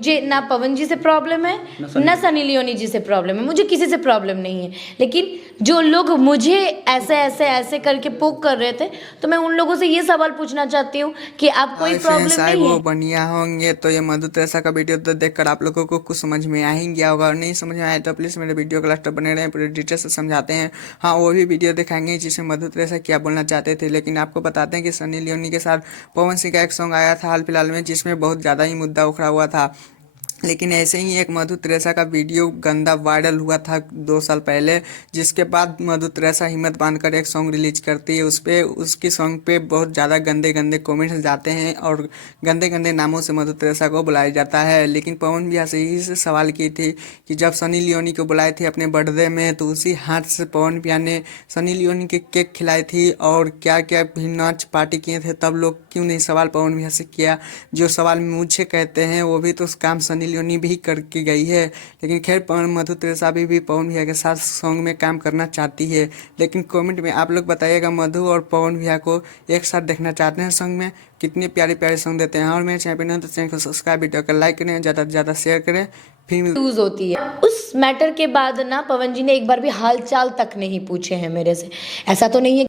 मुझे ना पवन जी से प्रॉब्लम है ना सनी लियोनी जी से प्रॉब्लम है, मुझे किसी से प्रॉब्लम नहीं है। लेकिन जो लोग मुझे ऐसे ऐसे ऐसे करके पोक कर रहे थे, तो मैं उन लोगों से ये सवाल पूछना चाहती हूँ कि आप कोई प्रॉब्लम नहीं वो है। बढ़िया होंगे। तो ये मधु त्रेसा का वीडियो तो देखकर आप लोगों को कुछ समझ में आ ही गया होगा, और नहीं समझ में आया तो प्लीज़ मेरे वीडियो को लास्ट तक बने रहें, पूरे डिटेल से समझाते हैं। हाँ, वो भी वीडियो दिखाएंगे जिसमें मधु त्रेसा क्या बोलना चाहते थे। लेकिन आपको बताते हैं कि सनी लियोनी के साथ पवन सिंह का एक सॉन्ग आया था हाल फिलहाल में, जिसमें बहुत ज़्यादा ही मुद्दा उखड़ा हुआ था। लेकिन ऐसे ही एक मधु त्रेसा का वीडियो गंदा वायरल हुआ था 2 साल पहले, जिसके बाद मधु त्रेसा हिम्मत बांधकर एक सॉन्ग रिलीज करती है। उस पे उसकी सॉन्ग पे बहुत ज़्यादा गंदे गंदे कमेंट्स जाते हैं और गंदे गंदे नामों से मधु त्रेसा को बुलाया जाता है। लेकिन पवन भैया से ही से सवाल की थी कि जब सनी लियोनी को बुलाए थे अपने बर्थडे में, तो उसी हाथ से पवन भैया ने सनी लियोनी के केक खिलाई थी और क्या क्या भी नाच पार्टी किए थे, तब लोग क्यों नहीं सवाल पवन भैया से किया। जो सवाल मुझे कहते हैं वो भी तो काम सनी लियोनी भी करके गई है। लेकिन खैर मधु त्रेसा भी पवन भैया के साथ सॉन्ग में काम करना चाहती है। लेकिन कमेंट में आप लोग बताइएगा मधु और पवन भैया को एक साथ देखना चाहते हैं सॉन्ग में, कितने प्यारे प्यारे सॉन्ग देते हैं। और मेरे चैनल पर नहीं तो चैनल को सब्सक्राइब, वीडियो को लाइक करें, ज़्यादा से ज़्यादा शेयर करें। फिर यूज होती है उस मैटर के बाद ना पवन जी ने एक बार भी हाल चाल तक नहीं पूछे हैं मेरे से। ऐसा तो नहीं है